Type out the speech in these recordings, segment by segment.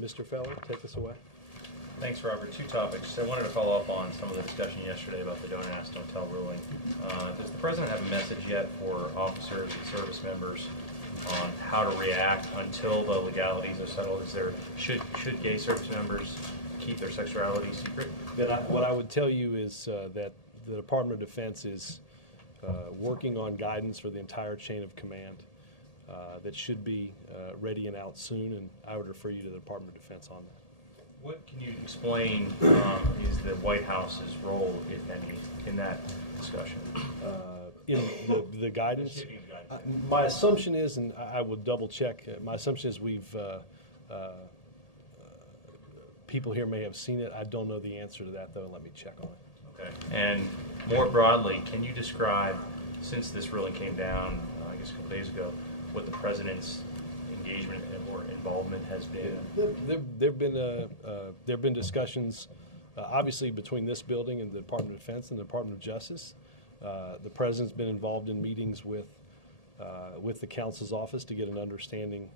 Mr. Feller, take us away. Thanks, Robert. Two topics. I wanted to follow up on some of the discussion yesterday about the don't ask, don't tell ruling. Does the President have a message yet for officers and service members on how to react until the legalities are settled? Should gay service members keep their sexuality secret? What I would tell you is that the Department of Defense is working on guidance for the entire chain of command that should be ready and out soon, and I would refer you to the Department of Defense on that. What can you explain is the White House's role, if any, in that discussion? In the guidance? My assumption is, and I will double check, my assumption is people here may have seen it. I don't know the answer to that, though. Let me check on it. Okay. And more broadly, can you describe, since this ruling came down, I guess a couple days ago, what the President's engagement or involvement has been? There've been discussions, obviously, between this building and the Department of Defense and the Department of Justice. The President's been involved in meetings with the Counsel's office to get an understanding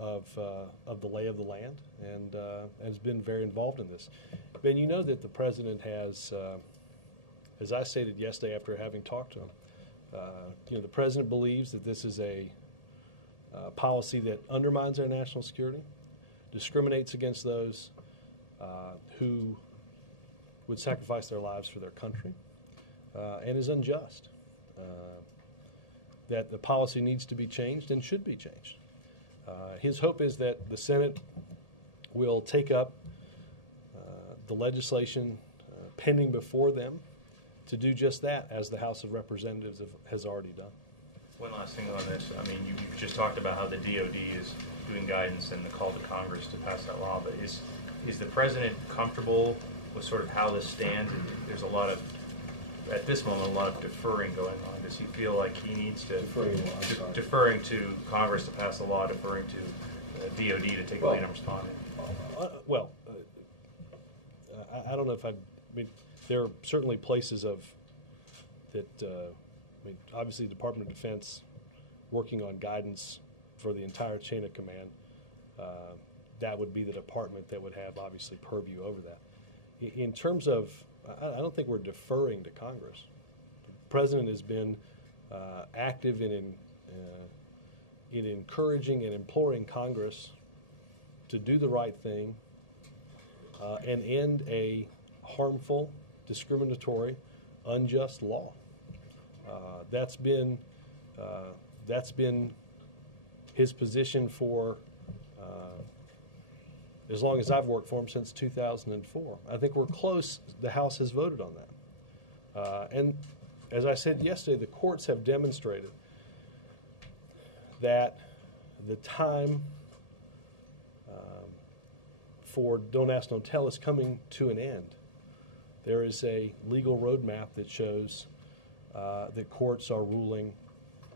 of the lay of the land, and has been very involved in this. Ben, you know that the President has, as I stated yesterday after having talked to him, the President believes that this is a policy that undermines our national security, discriminates against those who would sacrifice their lives for their country, and is unjust. That the policy needs to be changed and should be changed. His hope is that the Senate will take up the legislation pending before them to do just that, as the House of Representatives has already done. One last thing on this. I mean, you've just talked about how the DOD is doing guidance and the call to Congress to pass that law, but is the President comfortable with sort of how this stands? And there's a lot of, at this moment, a lot of deferring going on. Does he feel like he needs to, deferring to Congress to pass the law, deferring to DOD to take the lead on responding? I don't know if I mean, there are certainly places obviously the Department of Defense working on guidance for the entire chain of command. That would be the department that would have obviously purview over that. In terms of, I don't think we're deferring to Congress. The President has been active in encouraging and imploring Congress to do the right thing and end a harmful, discriminatory, unjust law. That's been his position for as long as I've worked for him, since 2004. I think we're close. The House has voted on that. And as I said yesterday, the courts have demonstrated that the time for Don't Ask, Don't Tell is coming to an end. There is a legal roadmap that shows that courts are ruling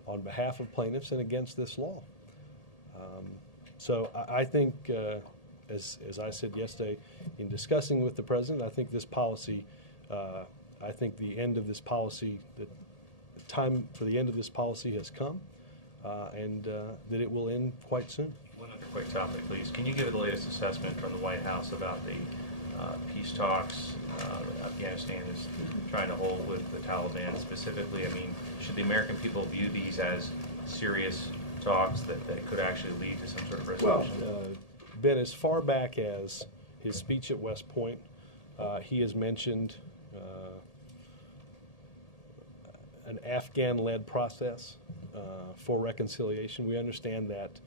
on behalf of plaintiffs and against this law. So I think, as I said yesterday, in discussing with the President, I think this policy, I think the end of this policy, the time for the end of this policy has come, and that it will end quite soon. One other quick topic, please. Can you give the latest assessment from the White House about the peace talks Afghanistan is trying to hold with the Taliban specifically? I mean, should the American people view these as serious talks that could actually lead to some sort of resolution? Well, Ben, as far back as his speech at West Point, he has mentioned an Afghan-led process for reconciliation. We understand that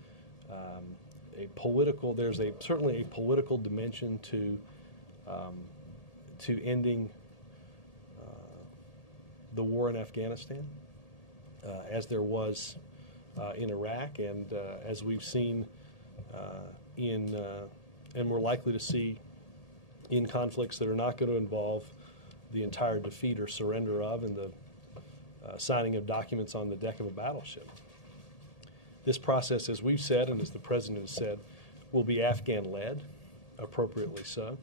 there's certainly a political dimension to ending the war in Afghanistan, as there was in Iraq, and as we've seen and we're likely to see in conflicts that are not going to involve the entire defeat or surrender of and the signing of documents on the deck of a battleship. This process, as we've said and as the President has said, will be Afghan-led, appropriately so.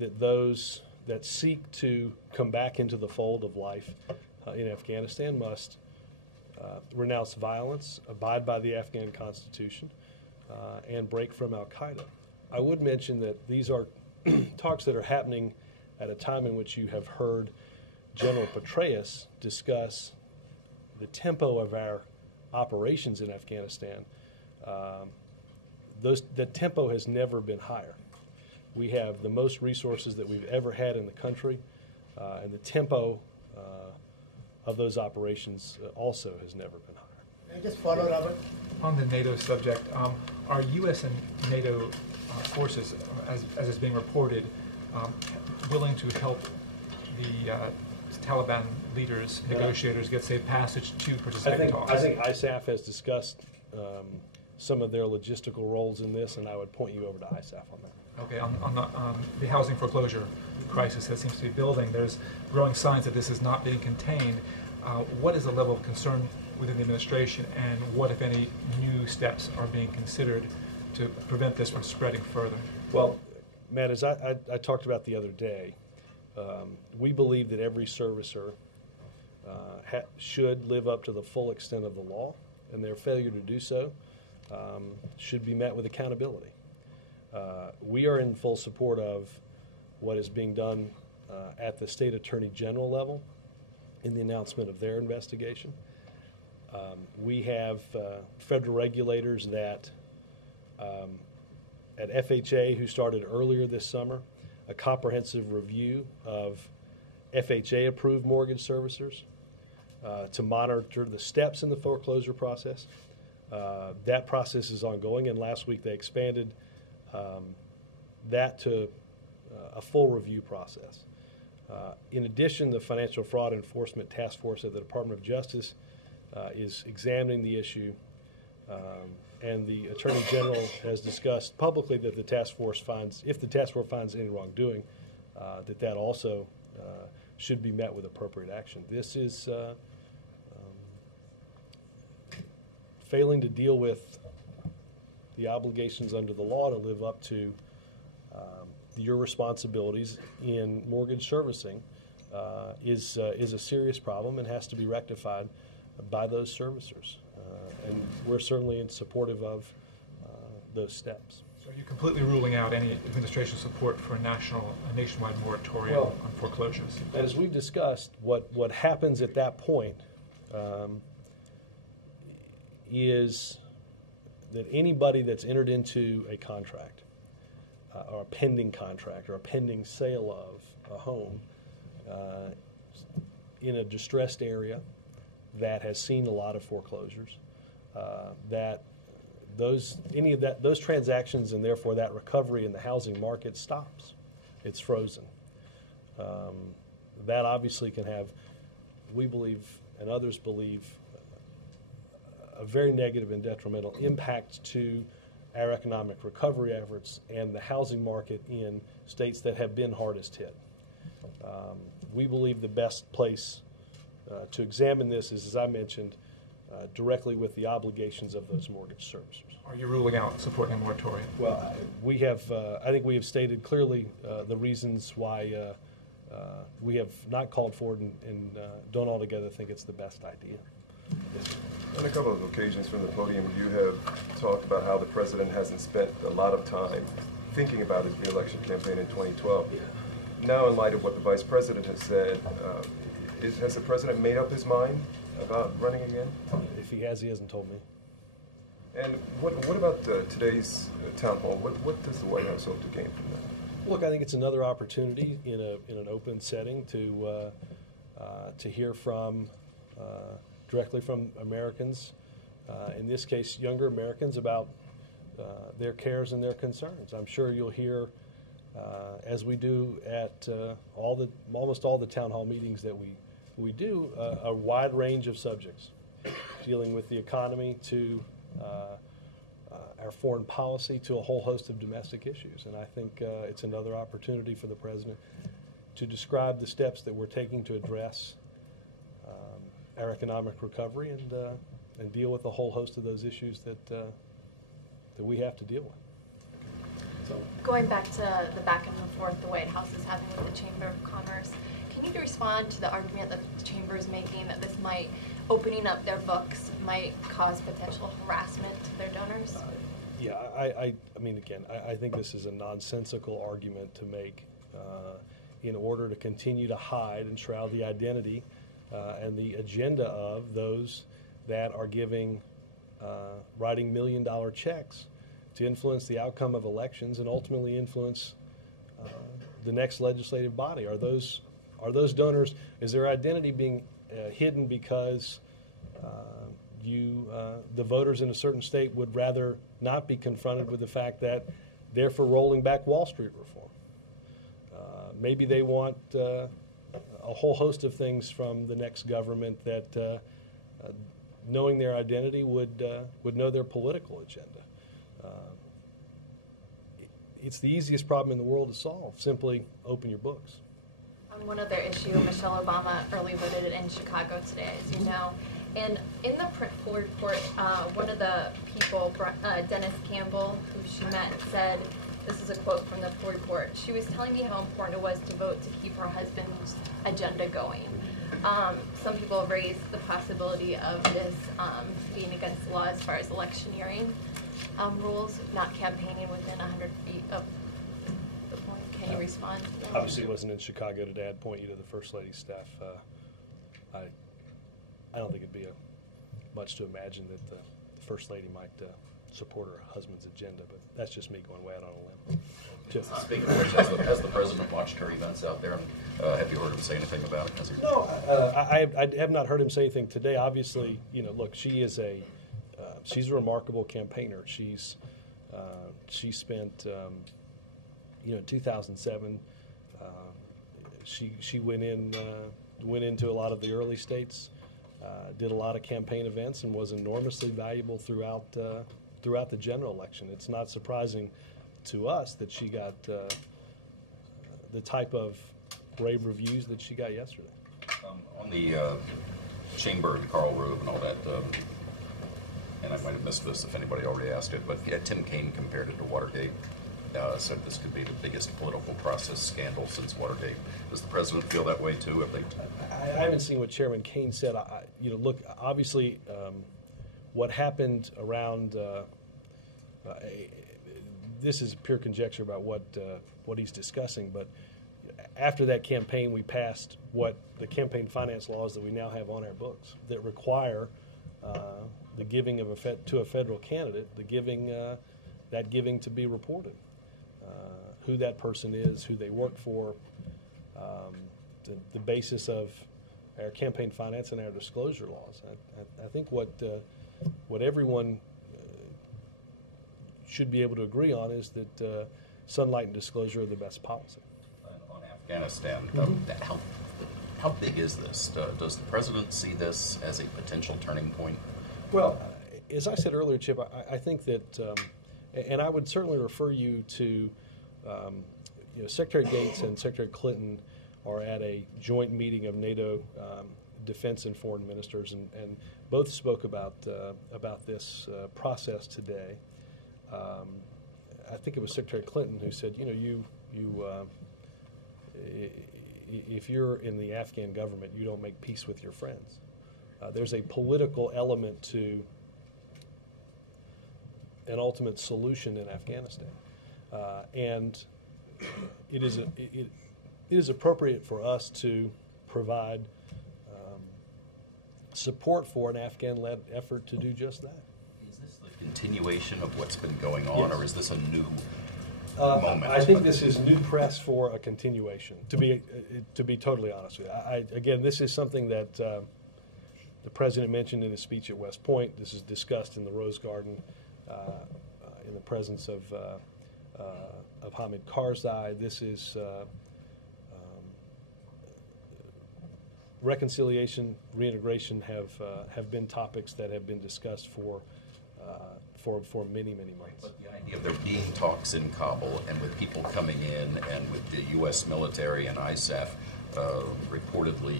That those that seek to come back into the fold of life in Afghanistan must renounce violence, abide by the Afghan Constitution, and break from al-Qaeda. I would mention that these are talks that are happening at a time in which you have heard General Petraeus discuss the tempo of our operations in Afghanistan. The tempo has never been higher. We have the most resources that we've ever had in the country, and the tempo of those operations also has never been higher. I just follow, Robert. On the NATO subject, are U.S. and NATO forces, as is being reported, willing to help the Taliban leaders, negotiators, get safe passage to participate in talks? I think ISAF has discussed some of their logistical roles in this, and I would point you over to ISAF on that. Okay, on the housing foreclosure crisis that seems to be building, there's growing signs that this is not being contained. What is the level of concern within the administration, and what, if any, new steps are being considered to prevent this from spreading further? Well, Matt, as I talked about the other day, we believe that every servicer should live up to the full extent of the law, and their failure to do so should be met with accountability. We are in full support of what is being done at the State Attorney General level in the announcement of their investigation. We have federal regulators that at FHA who started earlier this summer a comprehensive review of FHA-approved mortgage servicers to monitor the steps in the foreclosure process. That process is ongoing, and last week they expanded that to a full review process. In addition, the Financial Fraud Enforcement Task Force at the Department of Justice is examining the issue, and the Attorney General has discussed publicly that the task force finds, if the task force finds any wrongdoing, that also should be met with appropriate action. This is failing to deal with the obligations under the law to live up to your responsibilities in mortgage servicing is a serious problem and has to be rectified by those servicers. And we're certainly supportive of those steps. So are you completely ruling out any administration support for a nationwide moratorium on foreclosures? As we've discussed, what happens at that point is that anybody that's entered into a contract or a pending contract or a pending sale of a home in a distressed area that has seen a lot of foreclosures, that those transactions and therefore that recovery in the housing market stops. It's frozen. That obviously can have, we believe, and others believe, a very negative and detrimental impact to our economic recovery efforts and the housing market in states that have been hardest hit. We believe the best place to examine this is, as I mentioned, directly with the obligations of those mortgage servicers. Are you ruling out supporting a moratorium? Well, we have, I think we have stated clearly the reasons why we have not called for it and don't altogether think it's the best idea. Yes. On a couple of occasions from the podium, you have talked about how the president hasn't spent a lot of time thinking about his re-election campaign in 2012. Yeah. Now, in light of what the vice president has said, has the president made up his mind about running again? If he has, he hasn't told me. And what about today's town hall? What does the White House hope to gain from that? Look, I think it's another opportunity in an open setting to hear from directly from Americans, in this case, younger Americans, about their cares and their concerns. I'm sure you'll hear, as we do at almost all the town hall meetings that we do, a wide range of subjects, dealing with the economy to our foreign policy to a whole host of domestic issues. And I think it's another opportunity for the president to describe the steps that we're taking to address our economic recovery and deal with a whole host of those issues that we have to deal with. So, going back to the back and forth the White House is having with the Chamber of Commerce, can you respond to the argument that the Chamber is making that this might opening up their books might cause potential harassment to their donors? Yeah, I mean, again, I think this is a nonsensical argument to make in order to continue to hide and shroud the identity and the agenda of those that are writing million-dollar checks to influence the outcome of elections and ultimately influence the next legislative body. Are those donors, is their identity being hidden because the voters in a certain state would rather not be confronted with the fact that they're for rolling back Wall Street reform? Maybe they want a whole host of things from the next government that, knowing their identity, would know their political agenda. It's the easiest problem in the world to solve. Simply open your books. On one other issue, Michelle Obama early voted in Chicago today, as you know. And in the print poll report, one of the people, Dennis Campbell, who she met, said, this is a quote from the poll report, she was telling me how important it was to vote to keep her husband's agenda going. Some people have raised the possibility of this being against the law as far as electioneering rules, not campaigning within 100 feet of the point. Can you respond to that? Obviously, it wasn't in Chicago today. I'd point you to the First Lady's staff. I don't think it'd be much to imagine that the First Lady might support her husband's agenda, but that's just me going way out on a limb. Speaking of which, has the president watched her events out there, and have you heard him say anything about it? No, I have not heard him say anything today. Obviously, look, she's a remarkable campaigner. She spent, 2007. She went into a lot of the early states, did a lot of campaign events, and was enormously valuable throughout the general election. It's not surprising to us that she got the type of rave reviews that she got yesterday. On the Chamber and Carl Rube and all that, and I might have missed this if anybody already asked it, but Tim Kaine compared it to Watergate. Said this could be the biggest political process scandal since Watergate. Does the president feel that way too? I haven't seen what Chairman Kaine said. Look, obviously, what happened around this is pure conjecture about what he's discussing. But after that campaign, we passed what the campaign finance laws that we now have on our books that require the giving of to a federal candidate, that giving to be reported. Who that person is, who they work for, the basis of our campaign finance and our disclosure laws. I think what everyone should be able to agree on is that sunlight and disclosure are the best policy. On Afghanistan, how big is this? Does the president see this as a potential turning point? Well, as I said earlier, Chip, I think that, and I would certainly refer you to, Secretary Gates and Secretary Clinton are at a joint meeting of NATO defense and foreign ministers, and both spoke about this process today. I think it was Secretary Clinton who said, if you're in the Afghan government, you don't make peace with your friends. There's a political element to an ultimate solution in Afghanistan, and it is appropriate for us to provide support for an Afghan-led effort to do just that. Is this the continuation of what's been going on, Yes. or is this a new moment? I think this is new press for a continuation. To be totally honest with you, again, this is something that the president mentioned in his speech at West Point. This is discussed in the Rose Garden in the presence of Hamid Karzai. This is reconciliation, reintegration have been topics that have been discussed for many months. But the idea of there being talks in Kabul and with people coming in and with the U.S. military and ISAF reportedly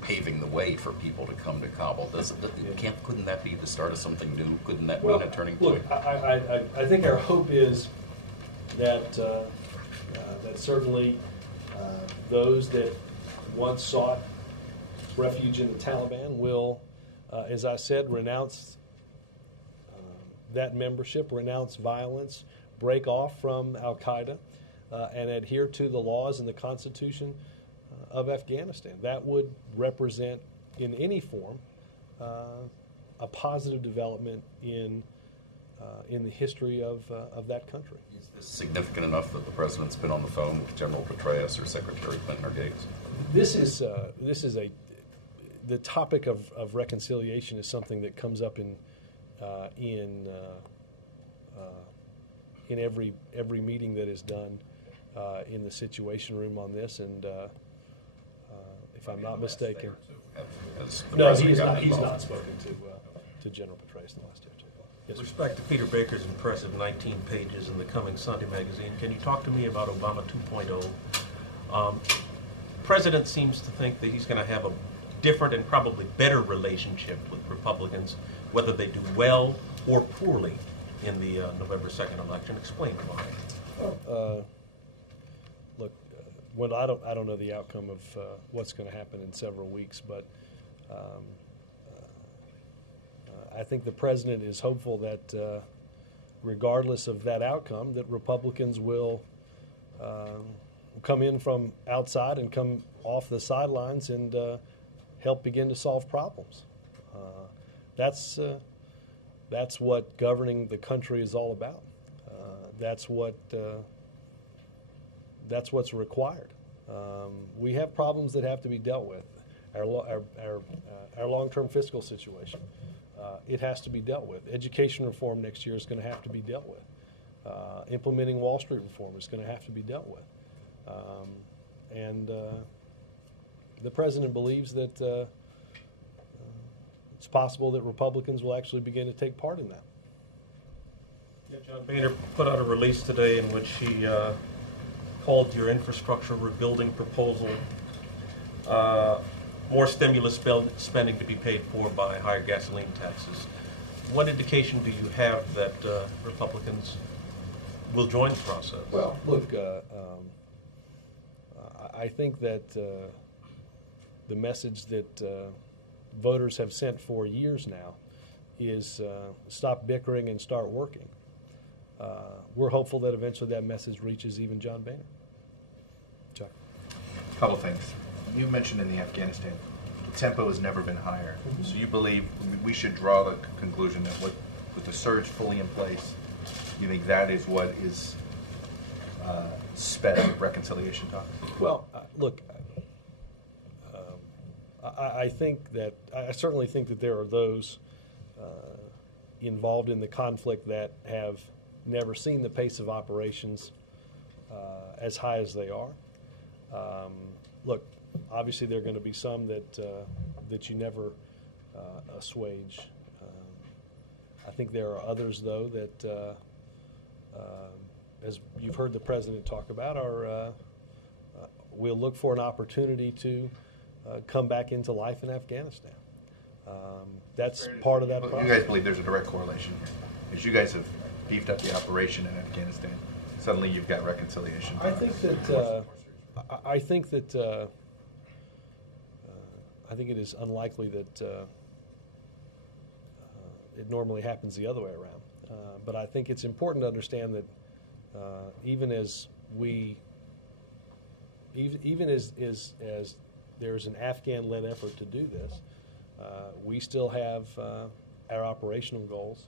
paving the way for people to come to Kabul, couldn't that be the start of something new? Couldn't that mean a turning point? Look, I think our hope is that that certainly those that once sought refuge in the Taliban will as I said, renounce that membership, renounce violence, break off from Al-Qaeda, and adhere to the laws and the Constitution of Afghanistan. That would represent, in any form, a positive development in the history of that country. Is this significant enough that the president's been on the phone with General Petraeus or Secretary Clinton or Gates? This is the topic of reconciliation is something that comes up in every meeting that is done in the Situation Room on this, and if I'm not mistaken, no, he's not spoken to General Petraeus in the last year. Yes, With respect to Peter Baker's impressive 19 pages in the coming Sunday magazine, can you talk to me about Obama 2.0? President seems to think that he's going to have a different and probably better relationship with Republicans, whether they do well or poorly in the November 2nd election. Explain why. Look, well, I don't know the outcome of what's going to happen in several weeks, but I think the president is hopeful that regardless of that outcome, that Republicans will come in from outside and come off the sidelines and help begin to solve problems. That's what governing the country is all about. That's what's required. We have problems that have to be dealt with. Our long-term fiscal situation, it has to be dealt with. Education reform next year is going to have to be dealt with. Implementing Wall Street reform is going to have to be dealt with. And the president believes that it's possible that Republicans will actually begin to take part in that. Yeah, John Boehner put out a release today in which he called your infrastructure rebuilding proposal more stimulus spending to be paid for by higher gasoline taxes. What indication do you have that Republicans will join the process? Well, look, I think that the message that voters have sent for years now is stop bickering and start working. We're hopeful that eventually that message reaches even John Boehner. Chuck. A couple things. You mentioned in the Afghanistan, the tempo has never been higher. Mm-hmm. So you believe we should draw the conclusion that with the surge fully in place, you think that is what is sped up reconciliation talks? Well, look, I think that I certainly think that there are those involved in the conflict that have never seen the pace of operations as high as they are. Look, obviously there are going to be some that you never assuage. I think there are others, though, that, as you've heard the president talk about, we'll look for an opportunity to come back into life in Afghanistan. That's part of that process. You guys believe there's a direct correlation here? Because you guys have beefed up the operation in Afghanistan. Suddenly you've got reconciliation. I think it is unlikely that it normally happens the other way around. But I think it's important to understand that even as there's an Afghan-led effort to do this, we still have our operational goals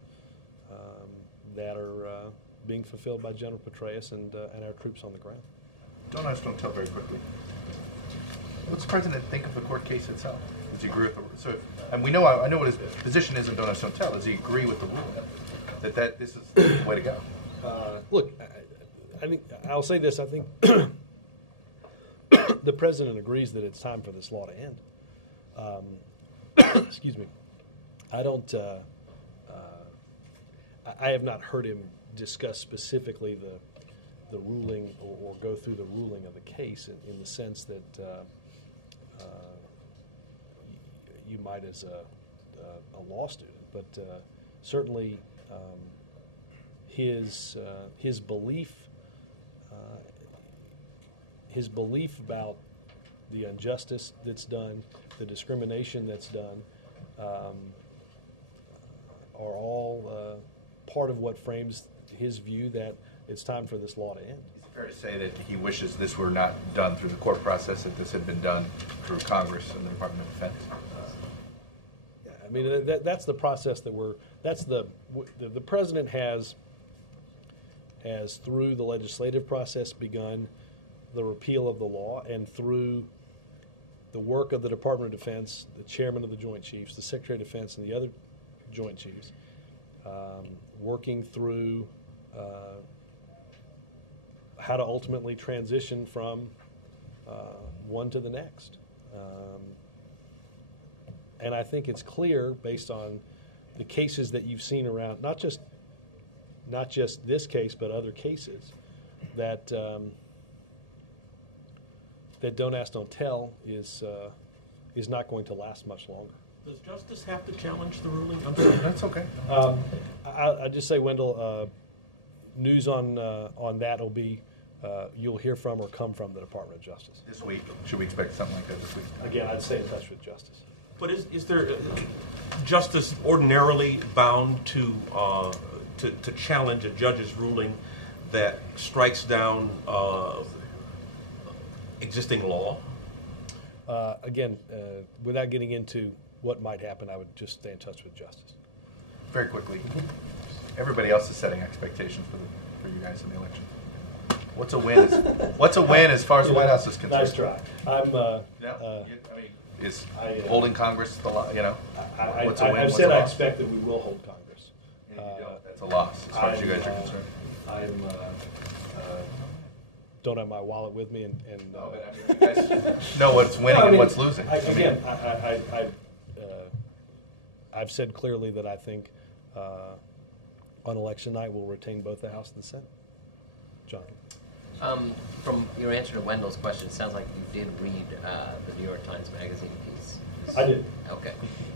that are being fulfilled by General Petraeus and our troops on the ground. Don't tell very quickly. What's the president think of the court case itself? Does he agree with the and I know what his position is in Don't Ask, Don't Tell. Does he agree with the ruling that this is the way to go? Look, I think I'll say this. I think the president agrees that it's time for this law to end. Excuse me. I don't. I have not heard him discuss specifically the ruling or go through the ruling of the case in the sense that you might as a law student, but certainly his belief about the injustice that's done, the discrimination that's done, all part of what frames his view that it's time for this law to end. Is it fair to say that he wishes this were not done through the court process, that this had been done through Congress and the Department of Defense? Yeah, I mean, that's the process that the president has through the legislative process begun the repeal of the law, and through the work of the Department of Defense, the chairman of the Joint Chiefs, the Secretary of Defense, and the other Joint Chiefs, working through how to ultimately transition from one to the next. And I think it's clear, based on the cases that you've seen around, not just this case, but other cases, that that don't ask, don't tell is not going to last much longer. Does Justice have to challenge the ruling? I'm sorry. That's okay. I'll just say, Wendell, news on that will be you'll hear from or come from the Department of Justice. This week, should we expect something like that this week? Again, I'd stay in touch with Justice. But is there Justice ordinarily bound to challenge a judge's ruling that strikes down existing law? Again, without getting into what might happen, I would just stay in touch with Justice. Very quickly, everybody else is setting expectations for you guys in the election. What's a win? What's a win as far as the White House is concerned? Nice try. Is holding Congress the what's a win? I've said I expect that we will hold Congress. And if you don't, that's a loss as far as you guys are concerned. Don't have my wallet with me, and no, but I mean, you guys know what's winning and what's losing. I've said clearly that I think on election night we'll retain both the House and the Senate. John. From your answer to Wendell's question, it sounds like you did read the New York Times Magazine piece. I did. Okay.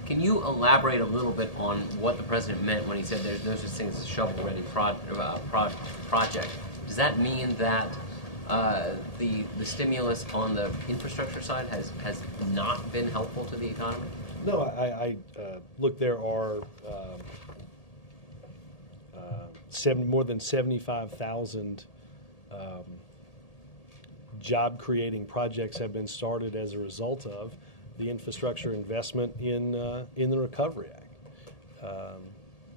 Can you elaborate a little bit on what the president meant when he said there's no such thing as a shovel-ready project? Does that mean that the stimulus on the infrastructure side has not been helpful to the economy? No, I look, there are more than 75,000 job-creating projects have been started as a result of the infrastructure investment in the Recovery Act.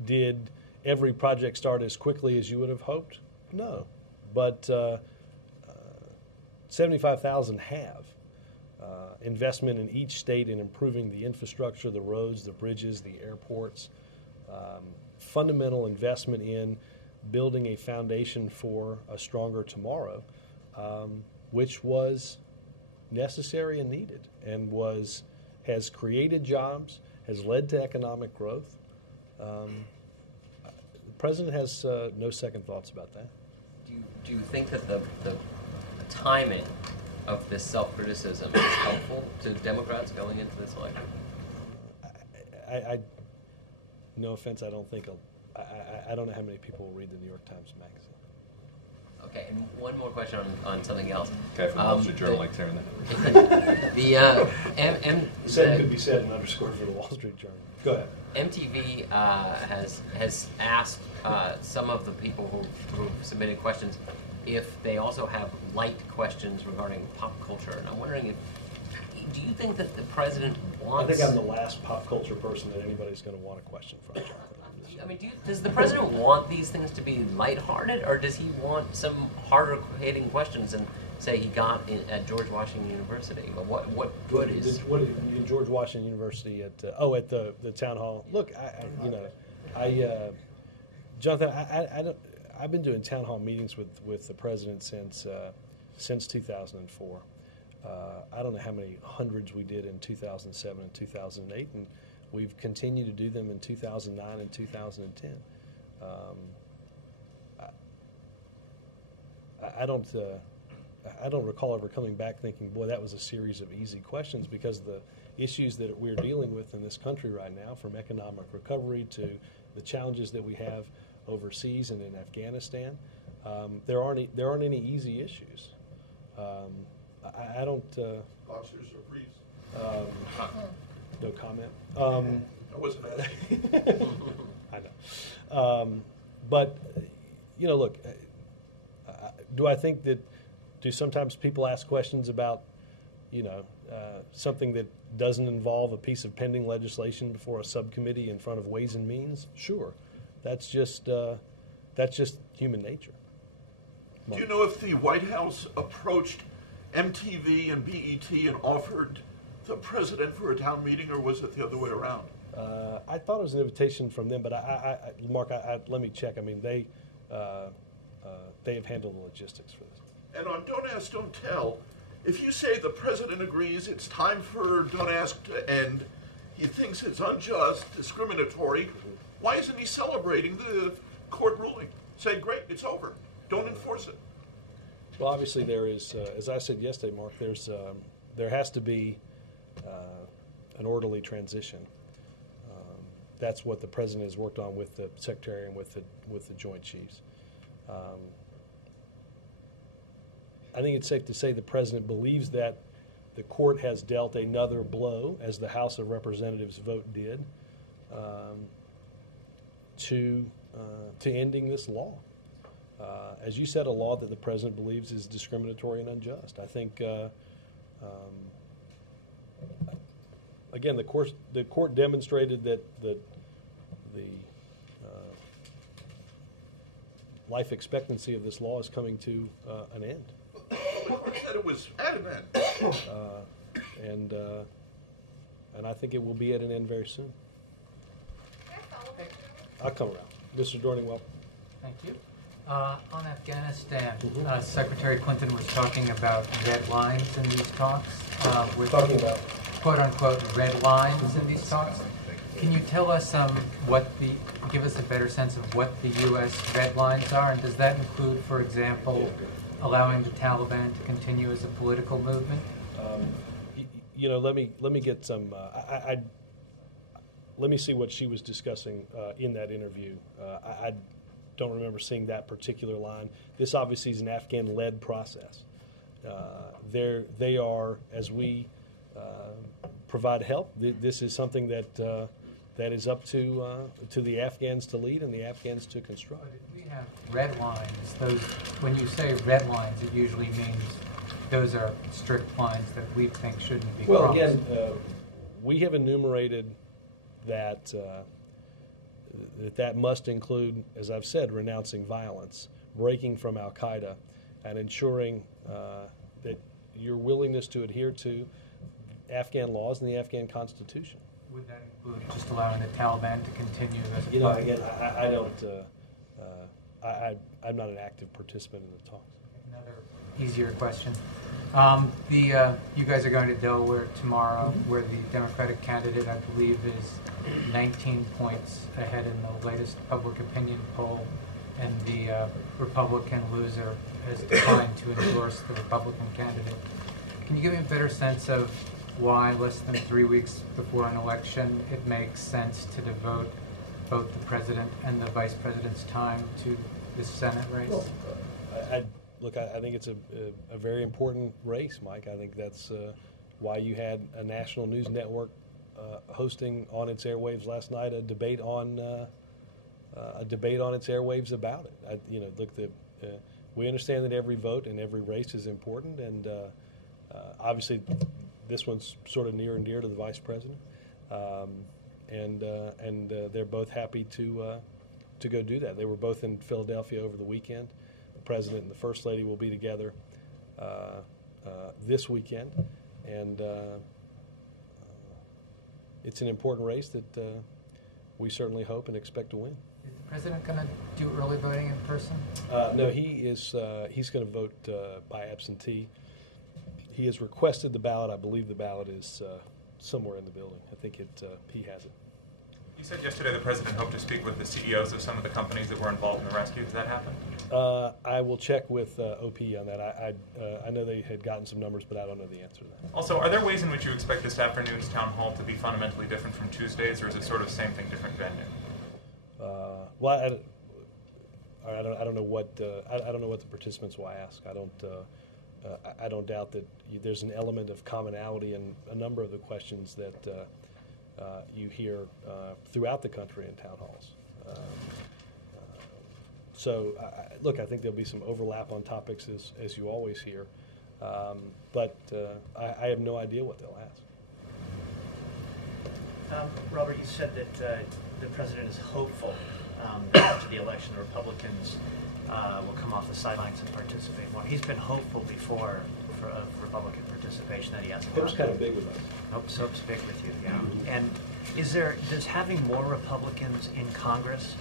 Did every project start as quickly as you would have hoped? No, but 75,000 have. Investment in each state in improving the infrastructure, the roads, the bridges, the airports, fundamental investment in building a foundation for a stronger tomorrow, which was necessary and needed, and has created jobs, has led to economic growth. The president has no second thoughts about that. Do you think that the timing of this self-criticism is helpful to Democrats going into this election? No offense, I don't think I don't know how many people will read the New York Times Magazine. Okay, and one more question on something else. Okay, from the Wall Street Journal, like tearing that. Said could be said and underscored for the Wall Street Journal. Go ahead. MTV has asked some of the people who submitted questions if they also have light questions regarding pop culture, and I'm wondering do you think that the president wants? I think I'm the last pop culture person that anybody's going to want a question from. I mean, does the president want these things to be lighthearted, or does he want some harder-hitting questions and say he got at George Washington University? What good is? What in George Washington University at the town hall? Look, Jonathan, I've been doing town hall meetings with the president since 2004. I don't know how many hundreds we did in 2007 and 2008, and we've continued to do them in 2009 and 2010. I don't recall ever coming back thinking, boy, that was a series of easy questions, because the issues that we're dealing with in this country right now, from economic recovery to the challenges that we have overseas and in Afghanistan, there aren't any easy issues. I don't. Lobsters or freeze? No comment. I wasn't asking. I know. But, you know, look, do I think that, do sometimes people ask questions about, you know, something that doesn't involve a piece of pending legislation before a subcommittee in front of Ways and Means? Sure. That's just human nature. Do you know if the White House approached MTV and BET and offered the president for a town meeting, or was it the other way around? I thought it was an invitation from them, but Mark, let me check. I mean, they have handled the logistics for this. And on Don't Ask, Don't Tell, if you say the president agrees it's time for Don't Ask to end, he thinks it's unjust, discriminatory, why isn't he celebrating the court ruling? Say, great, it's over. Don't enforce it. Well, obviously there is, as I said yesterday, Mark, there has to be an orderly transition. That's what the president has worked on with the secretary and with the Joint Chiefs. I think it's safe to say the president believes that the court has dealt another blow, as the House of Representatives vote did, to ending this law. As you said, a law that the president believes is discriminatory and unjust. I think, again, the court demonstrated that the life expectancy of this law is coming to an end. The court said it was at an end. And I think it will be at an end very soon. I'll come around. Mr. Dorning, welcome. Thank you. On Afghanistan, Secretary Clinton was talking about red lines in these talks. We're talking about quote-unquote red lines in these talks. Can you tell us give us a better sense of what the U.S. red lines are, and does that include, for example, allowing the Taliban to continue as a political movement? You know, let me get some. Let me see what she was discussing in that interview. I don't remember seeing that particular line. This obviously is an Afghan-led process. They are, as we provide help, this is something that is up to the Afghans to lead and the Afghans to construct. But if we have red lines, when you say red lines, it usually means those are strict lines that we think shouldn't be crossed. Well, again, we have enumerated that that must include, as I've said, renouncing violence, breaking from al-Qaeda, and ensuring that your willingness to adhere to Afghan laws and the Afghan Constitution. Would that include just allowing the Taliban to continue as a You know, again, I don't. I'm not an active participant in the talks. Another easier question. You guys are going to Delaware tomorrow, where the Democratic candidate, I believe, is 19 points ahead in the latest public opinion poll, and the Republican loser has declined to endorse the Republican candidate. Can you give me a better sense of why, less than 3 weeks before an election, it makes sense to devote both the president and the vice president's time to this Senate race? Well, I think it's a very important race, Mike. I think that's why you had a national news network hosting on its airwaves last night a debate on its airwaves about it. We understand that every vote and every race is important, and obviously this one's sort of near and dear to the vice president, and they're both happy to go do that. They were both in Philadelphia over the weekend. The president and the first lady will be together this weekend, and it's an important race that we certainly hope and expect to win. Is the president going to do early voting in person? No, he is. He's going to vote by absentee. He has requested the ballot. I believe the ballot is somewhere in the building. I think he has it. You said yesterday the president hoped to speak with the CEOs of some of the companies that were involved in the rescue. Has that happened? I will check with OP on that. I know they had gotten some numbers, but I don't know the answer to that. Also, are there ways in which you expect this afternoon's town hall to be fundamentally different from Tuesdays, or is it sort of same thing, different venue? Well, I don't know what the participants will ask. I don't doubt that there's an element of commonality in a number of the questions that you hear throughout the country in town halls. So, look, I think there'll be some overlap on topics as you always hear, but I have no idea what they'll ask. Robert, you said that the president is hopeful that after the election, the Republicans will come off the sidelines and participate more. He's been hopeful before of Republican participation that he hasn't. Hope's kind of big with us. Hope's big with you, yeah. And does having more Republicans in Congress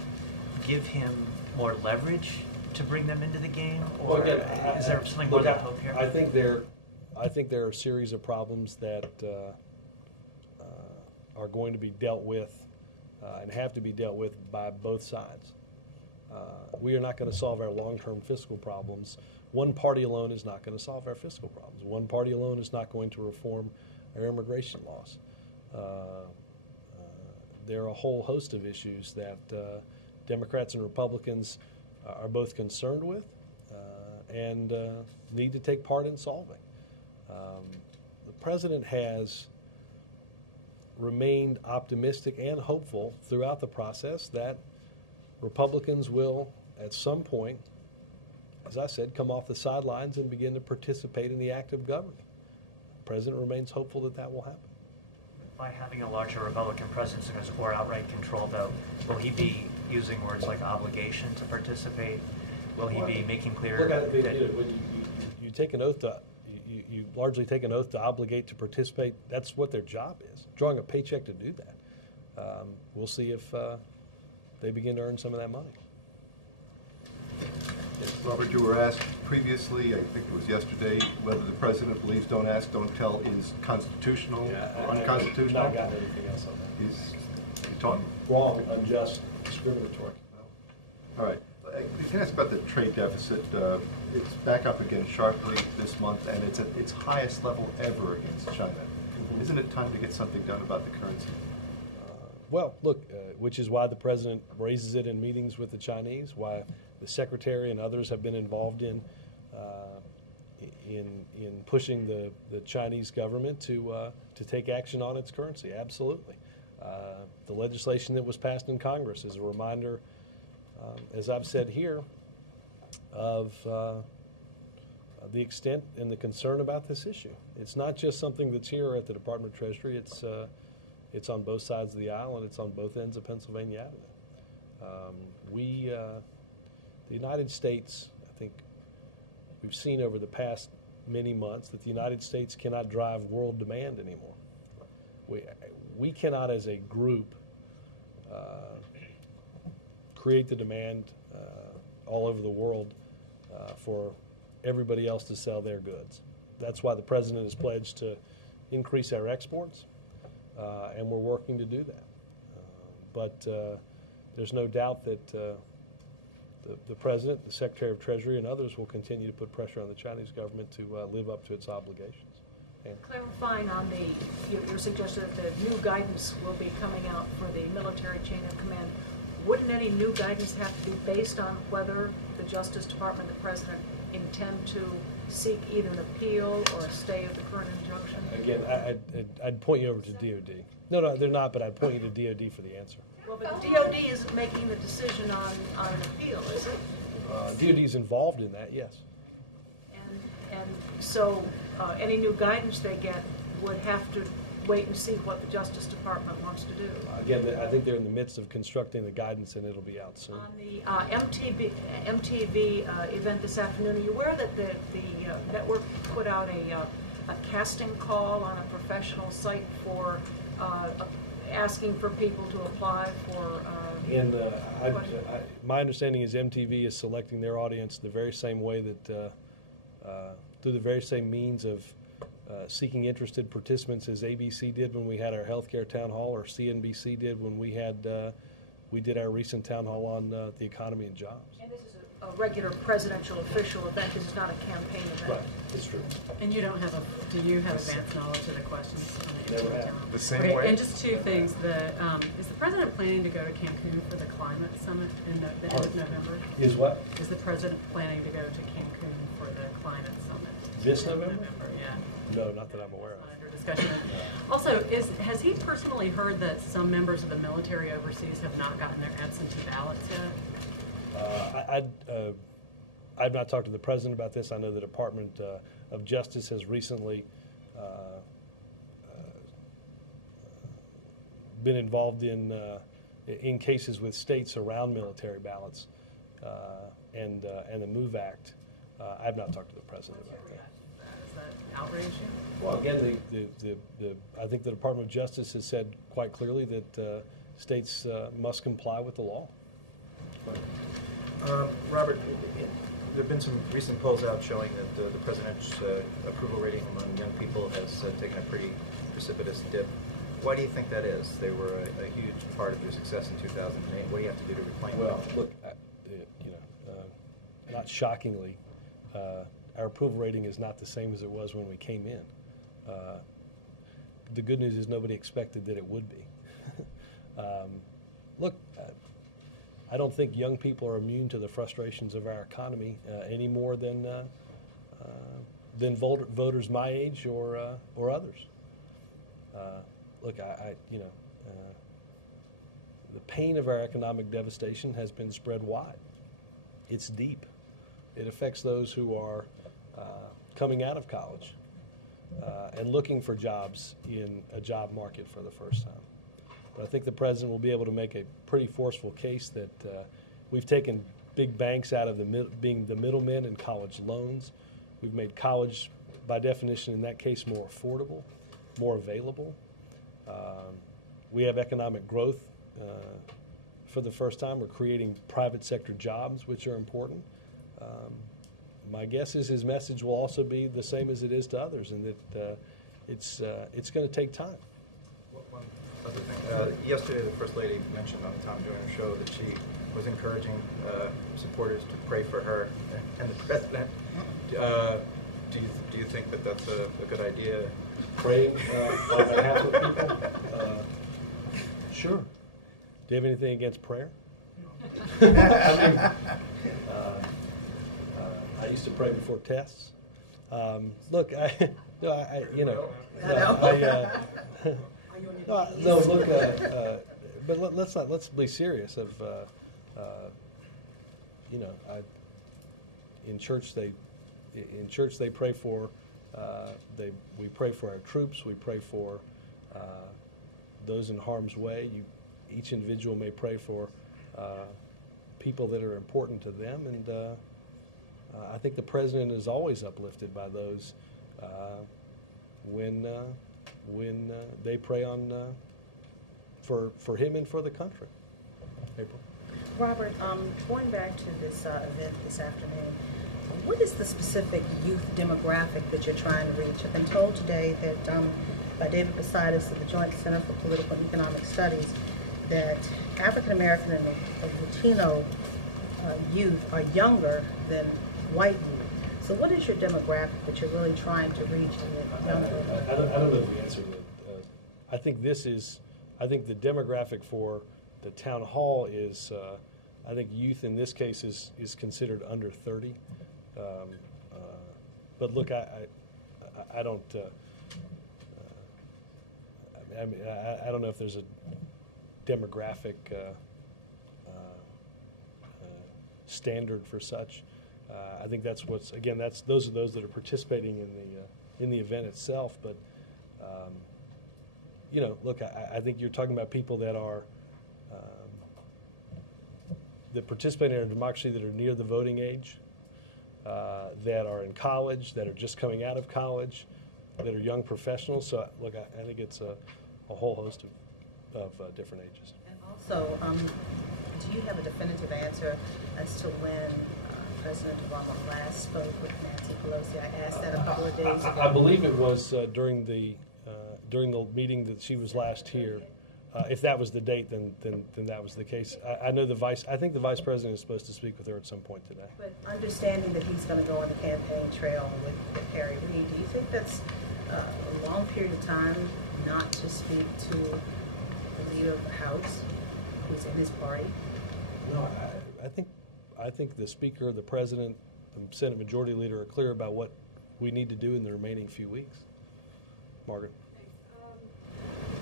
give him more leverage to bring them into the game, or well, again, is there something more than hope here? I think there are a series of problems that are going to be dealt with and have to be dealt with by both sides. We are not going to solve our long-term fiscal problems. One party alone is not going to solve our fiscal problems. One party alone is not going to reform our immigration laws. There are a whole host of issues that Democrats and Republicans are both concerned with and need to take part in solving. The president has remained optimistic and hopeful throughout the process that Republicans will, at some point, as I said, come off the sidelines and begin to participate in the act of government. The president remains hopeful that that will happen. By having a larger Republican presence or outright control, though, will he be using words like obligation to participate? Will he be making clear that when you take an oath to you largely take an oath to obligate to participate? That's what their job is, drawing a paycheck to do that. We'll see if they begin to earn some of that money. Robert, you were asked previously, I think it was yesterday, whether the president believes "don't ask, don't tell" is constitutional or unconstitutional. I've not gotten anything else on that. He's talking wrong, unjust, discriminatory. All right. I can ask about the trade deficit. It's back up again sharply this month, and it's at its highest level ever against China. Mm-hmm. Isn't it time to get something done about the currency? Well, look, which is why the president raises it in meetings with the Chinese, why the secretary and others have been involved in pushing the Chinese government to take action on its currency. Absolutely. The legislation that was passed in Congress is a reminder, as I've said here, of the extent and the concern about this issue. It's not just something that's here at the Department of Treasury. It's on both sides of the aisle, and it's on both ends of Pennsylvania Avenue. The United States, I think we've seen over the past many months that the United States cannot drive world demand anymore. We cannot, as a group, create the demand all over the world for everybody else to sell their goods. That's why the president has pledged to increase our exports, and we're working to do that. But there's no doubt that the president, the secretary of Treasury, and others will continue to put pressure on the Chinese government to live up to its obligations. Clarifying on your suggestion that the new guidance will be coming out for the military chain of command. Wouldn't any new guidance have to be based on whether the Justice Department, the president, intend to seek either an appeal or a stay of the current injunction? Again, I'd point you over to DOD. No, they're not, but I'd point you to DOD for the answer. Well, but the DOD isn't making the decision on an appeal, is it? DOD is involved in that, yes. And so any new guidance they get would have to wait and see what the Justice Department wants to do. Again, I think they're in the midst of constructing the guidance, and it'll be out soon. On the MTV event this afternoon, are you aware that the network put out a casting call on a professional site for asking for people to apply for? And my understanding is MTV is selecting their audience the very same way that through the very same means of seeking interested participants as ABC did when we had our healthcare town hall, or CNBC did when we did our recent town hall on the economy and jobs. And this is a regular presidential official event. This is not a campaign event. Right, it's true. And you don't have do you have advanced knowledge of the questions? Never have. The same way. way. And just two things. Is the president planning to go to Cancun for the climate summit in the end of November? Is what? Is the president planning to go to Cancun for the climate summit? This November? Yeah. No, not that I'm aware of. Under discussion. Also, has he personally heard that some members of the military overseas have not gotten their absentee ballots yet? I've not talked to the president about this. I know the Department of Justice has recently been involved in cases with states around military ballots and the MOVE Act. I've not talked to the president about that. Is that outrage you? Well, again, I think the Department of Justice has said quite clearly that states must comply with the law. Robert, there have been some recent polls out showing that the president's approval rating among young people has taken a pretty precipitous dip. Why do you think that is? They were a huge part of your success in 2008. What do you have to do to reclaim them? Well, look, not shockingly, our approval rating is not the same as it was when we came in. The good news is nobody expected that it would be. Look, I don't think young people are immune to the frustrations of our economy any more than voters my age or others. Look, the pain of our economic devastation has been spread wide. It's deep. It affects those who are coming out of college and looking for jobs in a job market for the first time. But I think the president will be able to make a pretty forceful case that we've taken big banks out of being the middlemen in college loans. We've made college, by definition, in that case, more affordable, more available. We have economic growth for the first time. We're creating private sector jobs, which are important. My guess is his message will also be the same as it is to others, and that it's going to take time. One other thing. Yesterday, the First Lady mentioned on the Tom Joyner show that she was encouraging supporters to pray for her and the president. Do you think that that's a good idea? Praying on behalf of people? Sure. Do you have anything against prayer? I used to pray before tests. Look, but let's be serious. In church they pray for. We pray for our troops. We pray for those in harm's way. Each individual may pray for people that are important to them, and I think the president is always uplifted by those when they pray on for him and for the country. April. Robert, going back to this event this afternoon, what is the specific youth demographic that you're trying to reach? I've been told today that by David Posidis of the Joint Center for Political and Economic Studies that African American and Latino youth are younger than white youth. So what is your demographic that you're really trying to reach in the younger? I don't know the answer to that. I think the demographic for the town hall is, I think youth in this case is considered under 30. But look, I don't. I don't know if there's a demographic standard for such. I think that's what's those are those that are participating in the event itself. But look, I think you're talking about people that are that participate in our democracy that are near the voting age, that are in college, that are just coming out of college, that are young professionals. So look, I think it's a whole host of different ages. And also, do you have a definitive answer as to when President Obama last spoke with Nancy Pelosi? I asked that a couple of days ago. I believe it was during the meeting that she was last here. If that was the date, then that was the case. I know I think the vice president is supposed to speak with her at some point today. But understanding that he's going to go on the campaign trail with Harry Reid, do you think that's a long period of time not to speak to the leader of the House, who's in his party? No, I think the Speaker, the President, the Senate Majority Leader are clear about what we need to do in the remaining few weeks. Margaret.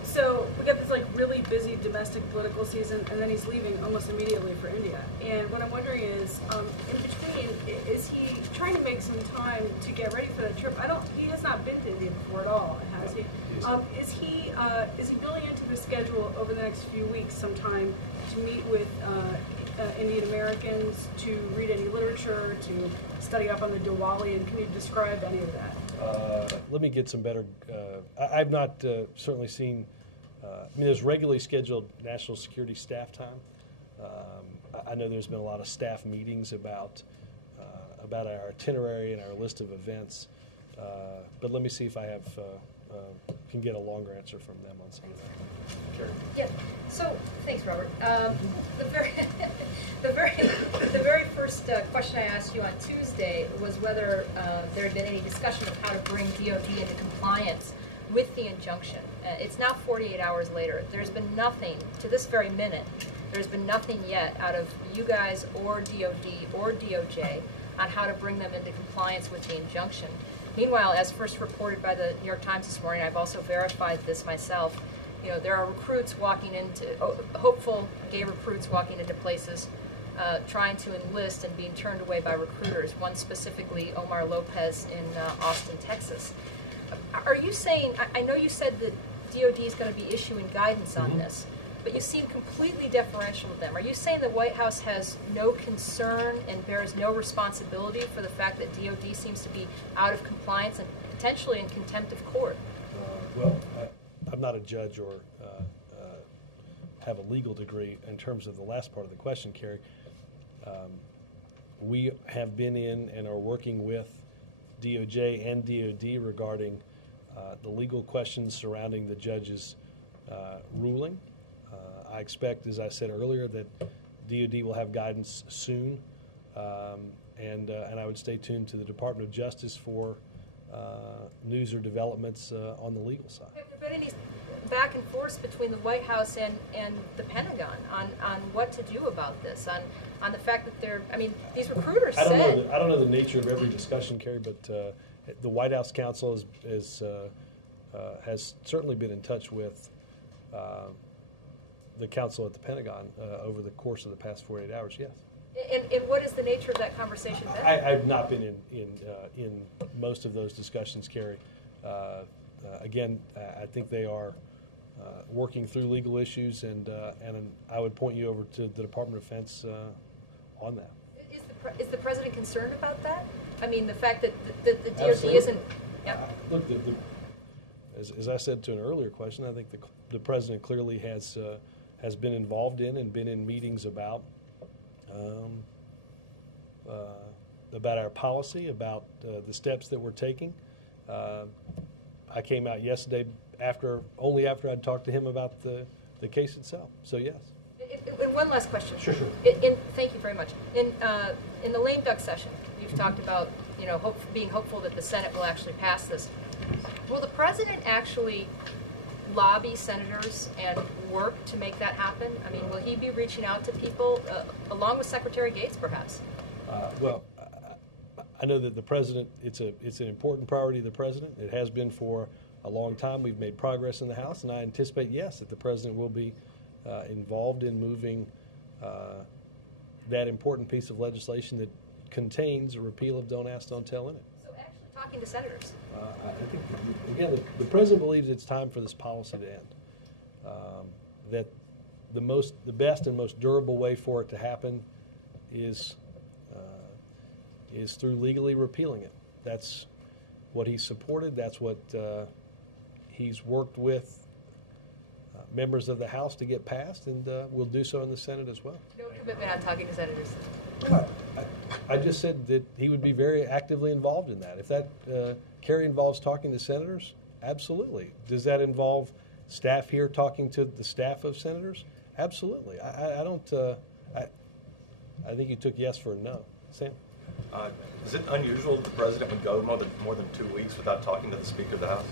So we got this like really busy domestic political season, and then he's leaving almost immediately for India. And what I'm wondering is, in between, is he trying to make some time to get ready for that trip? He has not been to India before at all, has he? Is he building into his schedule over the next few weeks some time to meet with Indian Americans, to read any literature, to study up on the Diwali, and can you describe any of that? Let me get some better. I've not certainly seen. I mean, there's regularly scheduled national security staff time. I know there's been a lot of staff meetings about our itinerary and our list of events. But let me see if I have can get a longer answer from them on some of that. Karen. Yeah. So thanks, Robert. The very first question I asked you on Tuesday was whether there had been any discussion of how to bring DOD into compliance with the injunction. It's now 48 hours later. There's been nothing, to this very minute, there's been nothing yet out of you guys or DOD or DOJ on how to bring them into compliance with the injunction. Meanwhile, as first reported by the New York Times this morning, I've also verified this myself, you know, there are recruits walking into, hopeful gay recruits walking into places trying to enlist and being turned away by recruiters, one specifically Omar Lopez in Austin, Texas. Are you saying, I know you said that DOD is going to be issuing guidance on this, but you seem completely deferential to them. Are you saying the White House has no concern and bears no responsibility for the fact that DOD seems to be out of compliance and potentially in contempt of court? Well, I'm not a judge or have a legal degree in terms of the last part of the question, Carrie. We have been in and are working with DOJ and DOD regarding the legal questions surrounding the judge's ruling. I expect, as I said earlier, that DOD will have guidance soon, and I would stay tuned to the Department of Justice for news or developments on the legal side. Have there been any back and forth between the White House and the Pentagon on what to do about this, on the fact that they're, I mean, these recruiters I don't know the nature of every discussion, Carrie, but the White House counsel has certainly been in touch with the counsel at the Pentagon over the course of the past 48 hours, yes. And what is the nature of that conversation then? I've not been in most of those discussions, Carrie. Again, I think they are working through legal issues, and I would point you over to the Department of Defense on that. Is the president concerned about that? I mean, the fact that the DOD Absolutely. isn't. Yep. Look, as I said to an earlier question, I think the president clearly has been involved in and been in meetings about our policy, about the steps that we're taking. I came out yesterday only after I'd talked to him about the case itself. So yes. And one last question. Sure. Thank you very much. In the lame duck session, you've talked about being hopeful that the Senate will actually pass this. Will the president actually lobby senators and work to make that happen? I mean, will he be reaching out to people along with Secretary Gates, perhaps? Well, I know that the president, it's an important priority of the president. It has been for a long time. We've made progress in the House, and I anticipate, yes, that the president will be involved in moving that important piece of legislation that contains a repeal of Don't Ask, Don't Tell in it. So actually talking to senators. I think, again, the president believes it's time for this policy to end. That the best and most durable way for it to happen is through legally repealing it. That's what he's supported. That's what he's worked with members of the House to get passed, and will do so in the Senate as well. No commitment on talking to senators. I just said that he would be very actively involved in that. If that Carrie involves talking to senators, absolutely. Does that involve staff here talking to the staff of senators? Absolutely. I don't. I think you took yes for a no. Sam. Is it unusual that the president would go more than 2 weeks without talking to the Speaker of the House?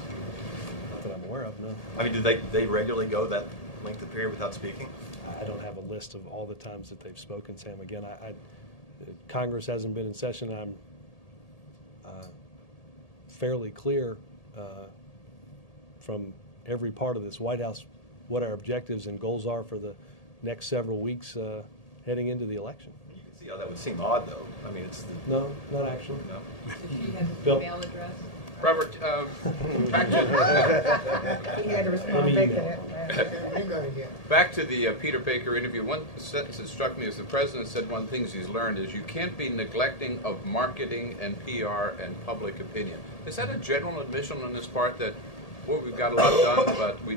Not that I'm aware of, no. I mean, do they regularly go that length of period without speaking? I don't have a list of all the times that they've spoken, Sam. Again, Congress hasn't been in session. fairly clear from every part of this White House what our objectives and goals are for the next several weeks heading into the election. You can see how that would seem odd, though. I mean, it's No, not actually. no. Did she have an Bill? email address? Robert, back to He had to respond back to that. back to the Peter Baker interview. One sentence that struck me as the president said one of the things he's learned is you can't be neglecting of marketing and PR and public opinion. Is that a general admission on this part that well, we've got a lot done, but we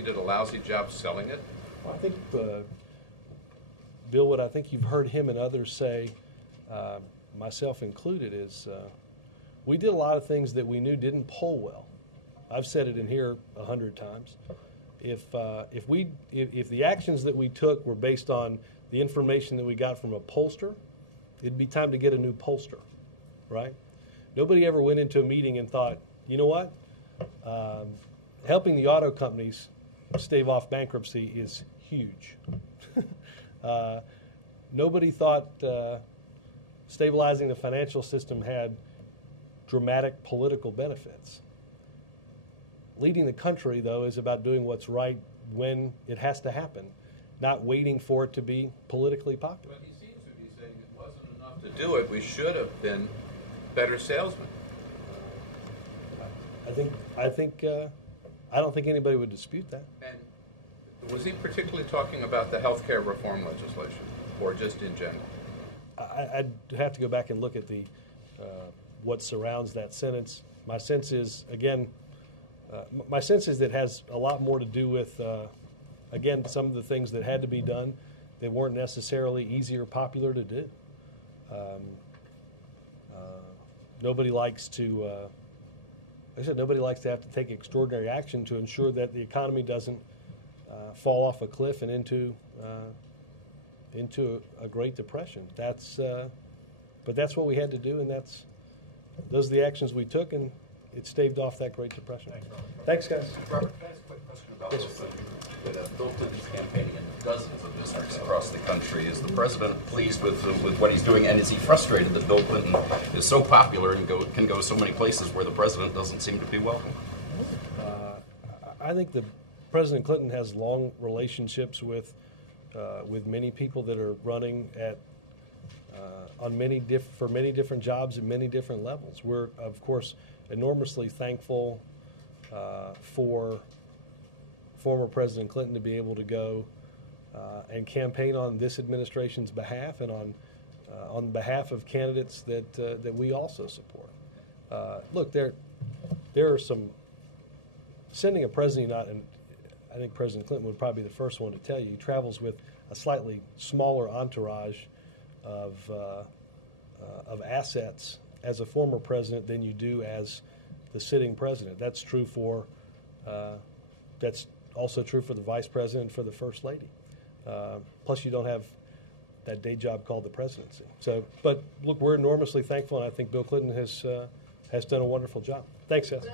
did a lousy job selling it? Well, I think, Bill, what I think you've heard him and others say, myself included, is we did a lot of things that we knew didn't poll well. I've said it in here 100 times. If the actions that we took were based on the information that we got from a pollster, it'd be time to get a new pollster, right? Nobody ever went into a meeting and thought, you know what? Helping the auto companies stave off bankruptcy is huge. Nobody thought stabilizing the financial system had dramatic political benefits. Leading the country, though, is about doing what's right when it has to happen, not waiting for it to be politically popular. But he seems to be saying it wasn't enough to do it. We should have been better salesmen. I don't think anybody would dispute that. And was he particularly talking about the health care reform legislation, or just in general? I'd have to go back and look at the what surrounds that sentence. My sense is, again, that it has a lot more to do with, again, some of the things that had to be done that weren't necessarily easy or popular to do. Nobody likes to, like I said, nobody likes to have to take extraordinary action to ensure that the economy doesn't fall off a cliff and into a Great Depression. But that's what we had to do, and those are the actions we took, and it staved off that Great Depression. Thanks, guys. Robert, can I ask a quick question about this? With Bill Clinton's campaigning in dozens of districts across the country, is the president pleased with what he's doing, and is he frustrated that Bill Clinton is so popular and can go so many places where the president doesn't seem to be welcome? I think that President Clinton has long relationships with many people that are running at for many different jobs at many different levels. We're, of course, enormously thankful for former President Clinton to be able to go and campaign on this administration's behalf and on behalf of candidates that we also support. Look, there are some sending a president out, and I think President Clinton would probably be the first one to tell you, he travels with a slightly smaller entourage of assets as a former president than you do as the sitting president. That's true for that's also true for the vice president and for the first lady. Plus, you don't have that day job called the presidency. So, but look, we're enormously thankful, and I think Bill Clinton has done a wonderful job. Thanks, Seth.